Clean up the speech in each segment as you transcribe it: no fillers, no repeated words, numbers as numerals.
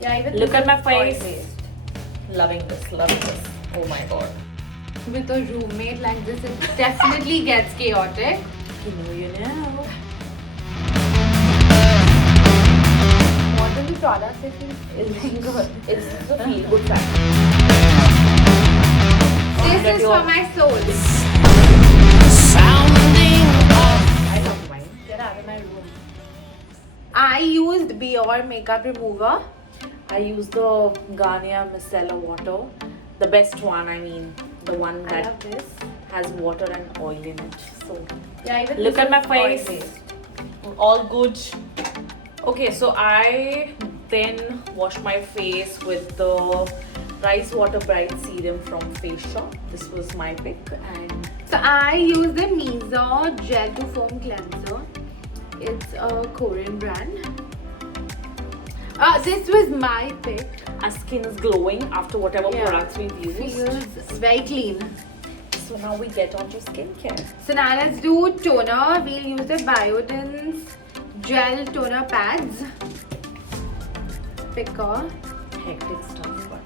Yeah, even Look this at my is face. oil-based. Loving this, loving this. Oh my god. With a roommate like this, it definitely gets chaotic. You know, you know. More than the product, it is good. It's a feel good factor. This That is you're- for my soul. I love mine. Get out of my room. I used Biore makeup remover. I use the Garnier Micellar water. The best one, I mean. The one I that love this. has water and oil in it. So, Yeah, even look this at my is face. oil-based. All good. Okay, so I then wash my face with the Rice Water Bright Serum from Face Shop. This was my pick, and So I use the Miso Gel to Foam Cleanser. It's a Korean brand. This was my pick. our skin is glowing after whatever Yeah. products we've used. Feels very clean. So now we get on to skincare. So now let's do toner. We'll use the Biotin's gel toner pads. Picker. Hectic stuff, but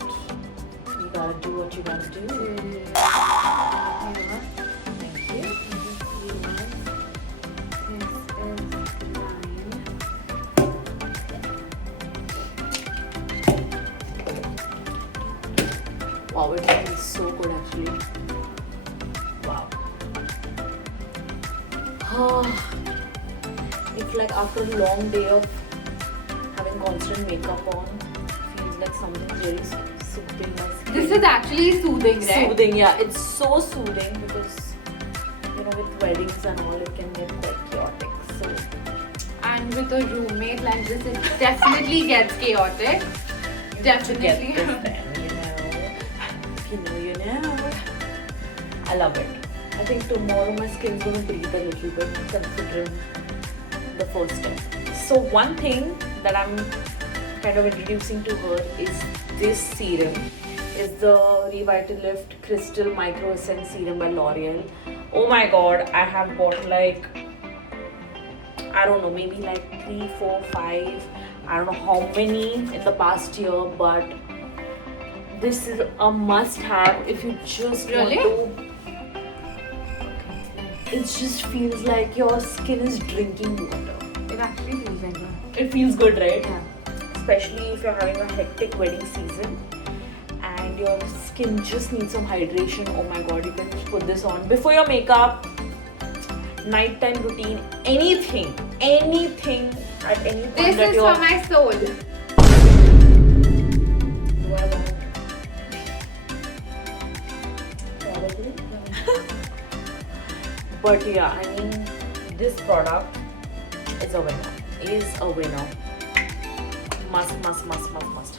you gotta do what you gotta do. Here. Thank you. Wow, it feels so good actually. Wow. It's like after a long day of having constant makeup on, feels like something really soothing my skin. This is actually soothing, right? Soothing, yeah. It's so soothing because, you know, with weddings and all, it can get quite chaotic. So, And with a roommate like this, it definitely gets chaotic. you Definitely. have to get this then, you know. If you know, you know. I love it. I think tomorrow my skin's gonna breathe a little bit considering the first step. So one thing that I'm kind of introducing to her is this serum. Is the Revitalift Crystal Micro Essence Serum by L'Oreal. Oh my god, I have bought like, I don't know, maybe like 3, 4, 5, I don't know how many in the past year, but this is a must have if you just Really? want to. It just feels like your skin is drinking water. It actually feels like that. It feels good, right? Yeah. Especially if you're having a hectic wedding season and your skin just needs some hydration. Oh my god, you can just put this on before your makeup, nighttime routine, anything at any point This that is you're for my soul. Do I want? Probably. But yeah, I mean, this product is a winner. Must have this one. Must.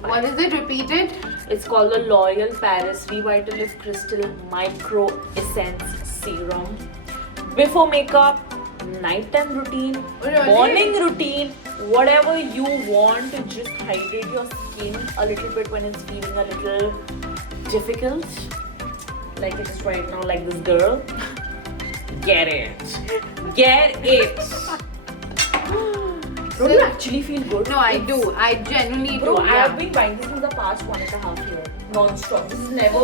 What is it? Repeat it. It's called the L'Oreal Paris Revitalift Crystal Micro Essence Serum. Before makeup, nighttime routine, Really? morning routine, whatever you want to just hydrate your skin a little bit when it's feeling a little difficult. Like it is right now, like this girl. Get it. Don't you actually feel good? No, I do. I genuinely Bro, do. I have been buying this in the past 1.5 years, non-stop. This is never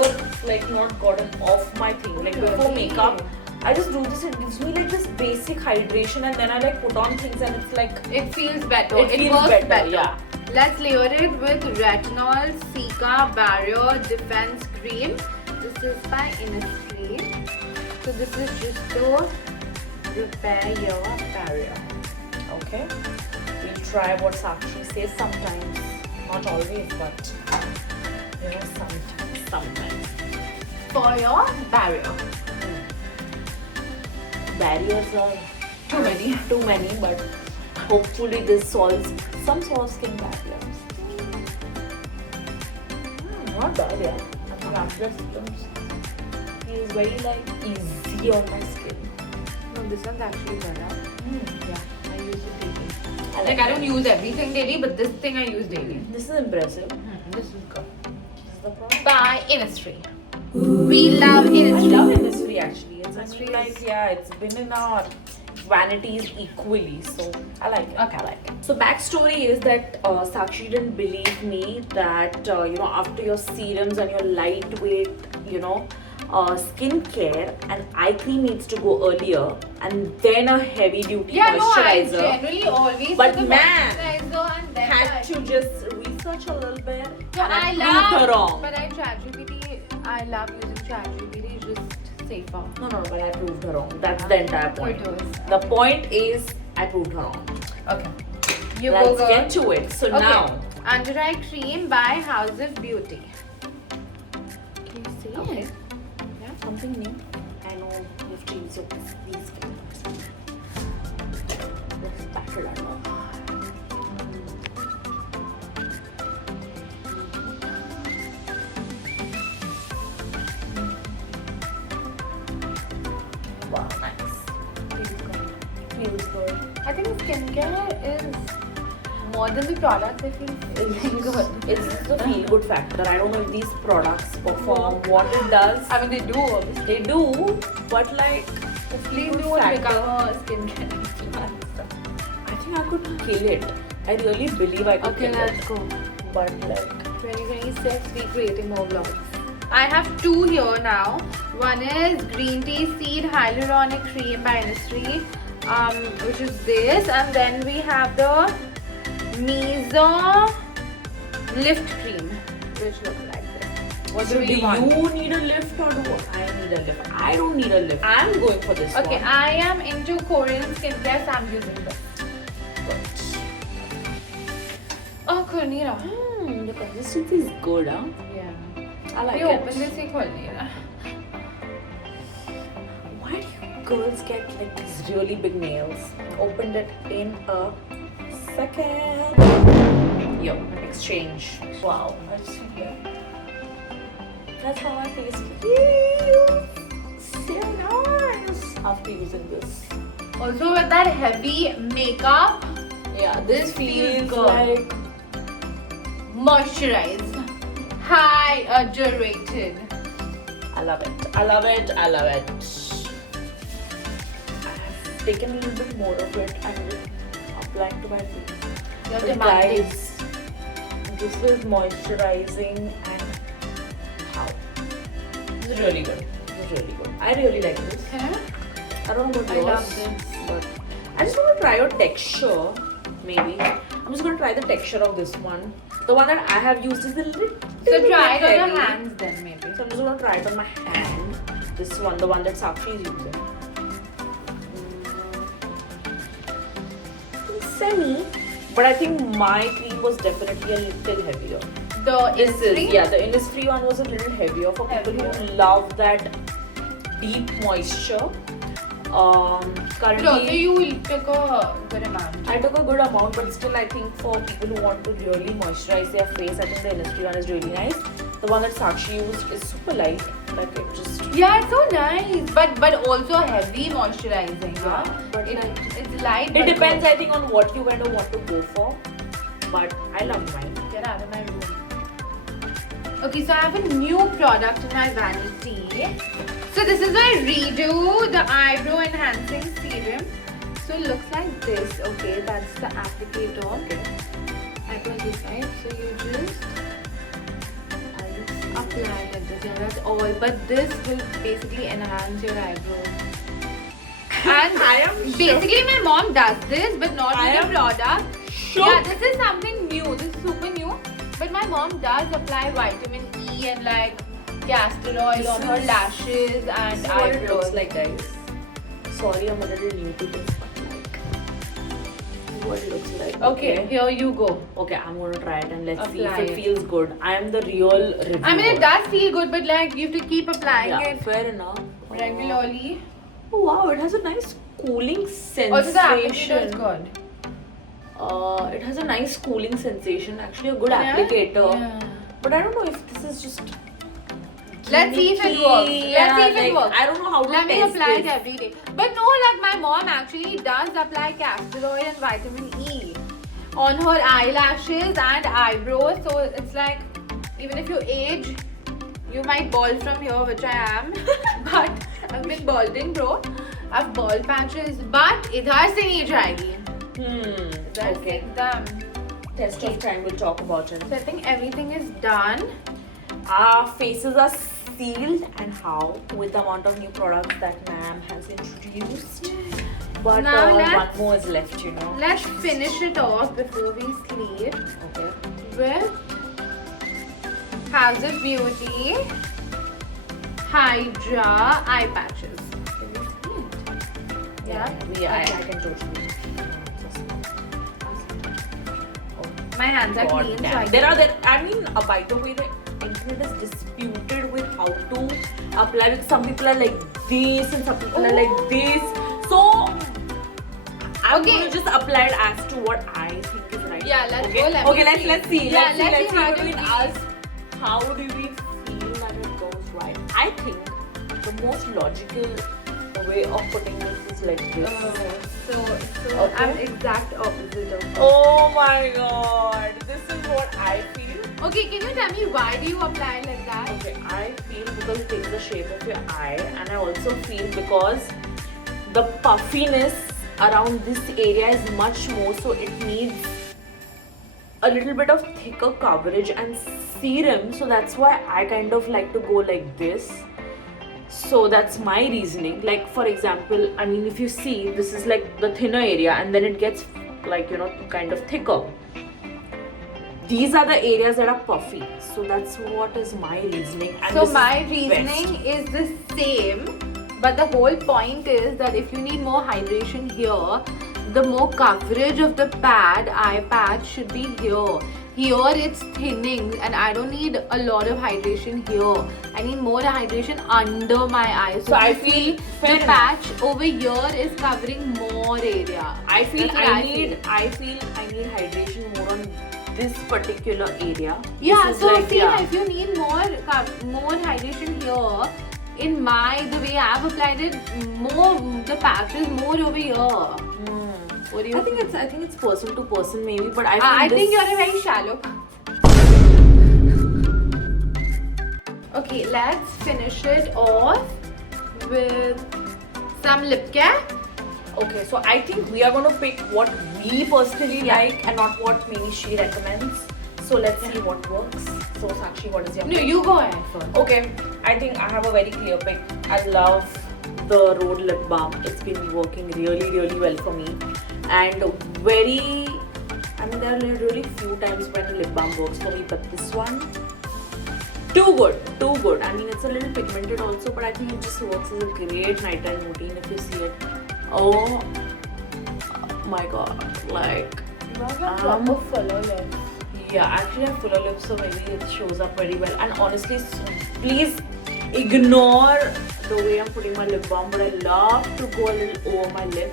like not gotten off my thing. Like before Really? makeup, I just do this. It gives me like this basic hydration, and then I like put on things, and it's like It feels better. It feels works better, yeah. Let's layer it with retinol Cica Barrier Defense Cream. This is by Innisfree. So this is just to repair your barrier. okay. We'll try what Sakshi says sometimes, not always, but you know sometimes. For your barrier. Barriers are Too many, but hopefully this solves some sort of skin barriers. Not bad, yeah. And the after feels very like easy on my skin. No, this one's actually better. Yeah, I use it daily. like I don't use everything daily, but this thing I use daily. This is impressive. This is good. This is the product. By Innisfree. We love I Innisfree. love Innisfree actually. It's Innisfree actually like, yeah, it's been in our vanities equally. So I like it. Okay. I like it. So backstory is that Sakshi didn't believe me that after your serums and your lightweight skincare, an eye cream needs to go earlier and then a heavy duty moisturizer. I generally always But do the man, moisturizer and then had to just research a little bit. No, and I proved her wrong. But I love using ChatGPT, just safer. No, but I proved her wrong. That's the entire point. It was. The point is, I proved her wrong. Okay. Let's get to it. So now, Under Eye Cream by House of Beauty. Can you see okay, it? yeah, something new. I know you have to use these fingers. Let's battle it up. Wow, nice. Feels good. I think skincare is more than the products. I feel It's good. It's the feel good factor. I don't know if these products perform what it does. I mean, they do obviously. They do, but like, the Please feel do good not factor. become a skincare influencer. I think I could kill it. I really believe I could Okay, kill let's it. go. But like, 2026, we creating more vlogs. I have two here now. One is Green Tea Seed Hyaluronic Cream by Innisfree, which is this, and then we have the Miso Lift Cream, which looks like this. What so do we want? you need a lift or do I need a lift? I don't need a lift. I'm going for this Okay, one. I am into Korean skincare, so I'm using this. Oh, Kornira. The consistency is good, huh? Yeah. I like We it. open this ही खोल नहीं रहा. Why do you girls get like these really big nails? Opened it in a second. Yo, exchange. Wow, I've seen that. That's how I taste. So nice. After using this. Also with that heavy makeup, Yeah, this feels good. like moisturized, hydrated. I love it. I love it. I love it. I've taken a little bit more of it and applied to my face. You're But demanding. guys, this is moisturizing and how? This is really good. This is really good. I really like this. Huh? I don't know about I yours, love this. but I just want to try your texture. Maybe I'm just going to try the texture of this one. The one that I have used is a little So bit try it on heavy. your hands then maybe. So I'm just going to try it on my hand. This one, the one that Sakshi is using. Semi, but I think my cream was definitely a little heavier. The This Innisfree? is, yeah, the Innisfree one was a little heavier for people who love that deep moisture. But also Currently, you took a good amount. I took a good amount, but still I think for people who want to really moisturize their face, I think the Innisfree one is really nice. The one that Sakshi used is super light, like it just... Yeah, it's so nice, but also heavy moisturizing. Huh? but It's light. It but depends, good. I think, on what you kind of want to go for. But I love mine. Get out of my room. Okay, so I have a new product in my vanity. So this is a Redo, the eyebrow enhancing serum. So it looks like this. Okay, that's the applicator. Okay. Eyebrow this side. So you just apply like this. Yeah, that's all. But this will basically enhance your eyebrows. And I am basically my mom does this, but not I with am the product. shook. Yeah, this is something new. This is super new. But my mom does apply vitamin E and like castor oil on her lashes and This is what it eyebrows. looks like, guys. Sorry, I'm a little new to this, but like, this is what it looks like. Okay, here you go. Okay, I'm gonna try it and let's see Apply if it it. feels good. I am the real reviewer. I mean, it does feel good, but like you have to keep applying Yeah, it fair enough. regularly. Oh wow, it has a nice cooling sensation. Also, the applicator is good. It has a nice cooling sensation. Actually, a good Yeah? applicator. Yeah. But I don't know if this is just. Let's see if it gimmicky. works. Yeah, Let's see if it like, works. I don't know how to Let me test apply this. it every day. But no, like my mom actually does apply castor oil and vitamin E on her eyelashes and eyebrows. So it's like, even if you age, you might bald from here, which I am. But I've been balding, bro. have ball patches, but इधर से नहीं जाएगी. इधर से Okay. एकदम. Test of time, we'll talk about it. So I think everything is done. Our faces are sealed, and how with the amount of new products that ma'am has introduced. But Now one let's- more is left, you know. Let's finish it off before we sleep Okay. with House of Beauty Hydra eye patches. Can you see it? Yeah. I Okay. can totally. My hands are God clean, so damn. I I mean, by the way, the internet is disputed with how to apply. Because some people are like this, and some people are like this. So, I'm Okay. going to just apply it as to what I think is right. Yeah, let's okay? go. Let me Okay, see. let's see. Yeah, let's see how between do we- us. How do we feel that it goes right? I think the most logical way of putting this is like this. So Okay. I'm exact opposite of. Oh my god, this is what I feel. Okay, can you tell me why do you apply like that? Okay, I feel because it takes the shape of your eye, and I also feel because the puffiness around this area is much more, so it needs a little bit of thicker coverage and serum, so that's why I kind of like to go like this. So that's my reasoning. Like, for example, I mean, if you see, this is like the thinner area, and then it gets like, you know, kind of thicker. These are the areas that are puffy, so that's what is my reasoning. And So this is my best. reasoning is the same, but the whole point is that if you need more hydration here, the more coverage of the pad, eye patch should be here. Here it's thinning and I don't need a lot of hydration here. I need more hydration under my eyes. So I you feel see fair the enough. patch over here is covering more area. I feel That's what I feel. need hydration more on this particular area. Yeah, This is so like, see, yeah. if you need more hydration here, in the way I've applied it, the patch is more over here. What do you I think it's person to person maybe, but I feel I this, think you're a very shallow. Okay, let's finish it off with some lip care. Okay, so I think we are going to pick what we personally Yeah. like and not what maybe she recommends. So let's see what works. So Sakshi, what is your No, pick? you go ahead first. Okay, I think I have a very clear pick. I love the Rhode lip balm. It's been working really, really well for me. And there are really few times when a lip balm works for me, but this one, too good. I mean, it's a little pigmented also, but I think it just works as a great nighttime routine if you see it. Oh my god, like, You have a proper fuller lips. yeah, actually I have fuller lips, so maybe it shows up very well. And honestly, please ignore the way I'm putting my lip balm, but I love to go a little over my lip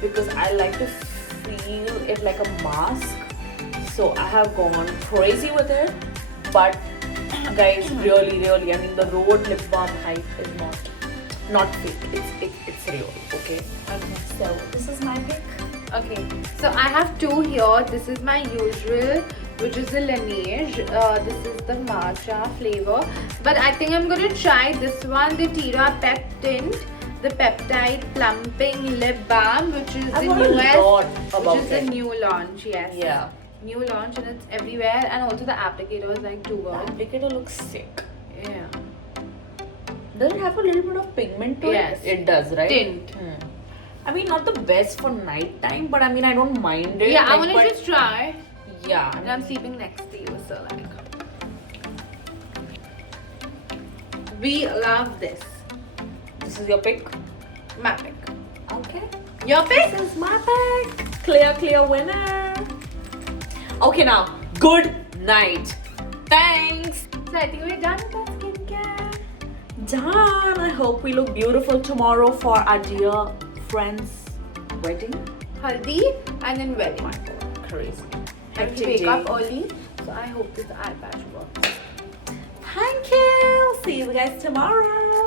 because I like to feel it like a mask. So I have gone crazy with it, but guys, really, I mean, the Rhode lip balm hype is not fake. It's real. Okay. So this is my pick. Okay, so I have two here. This is my usual, which is the Laneige. This is the matcha flavor. But I think I'm going to try this one, the Tira Pep Tint, the Peptide Plumping Lip Balm, which is I've the heard a newest, lot about which is the it. new launch, yes. Yeah. New launch and it's everywhere. And also the applicator is like too The good. applicator looks sick. Yeah. Does it have a little bit of pigment to Yes. it? It does, right? Tint. I mean, not the best for night time, but I mean, I don't mind it. Yeah, I like, want to but- just try. Yeah. And I'm sleeping next to you, so like. We love this. This is your pick. My pick. Okay. Your pick? This is my pick. Clear winner. Okay, now, good night. Thanks. So I think we're done with our skincare. Done. I hope we look beautiful tomorrow for our dear friend's wedding. Haldi and then wedding. Crazy. And we wake up early, so I hope this eye patch works. Thank you. See you guys tomorrow.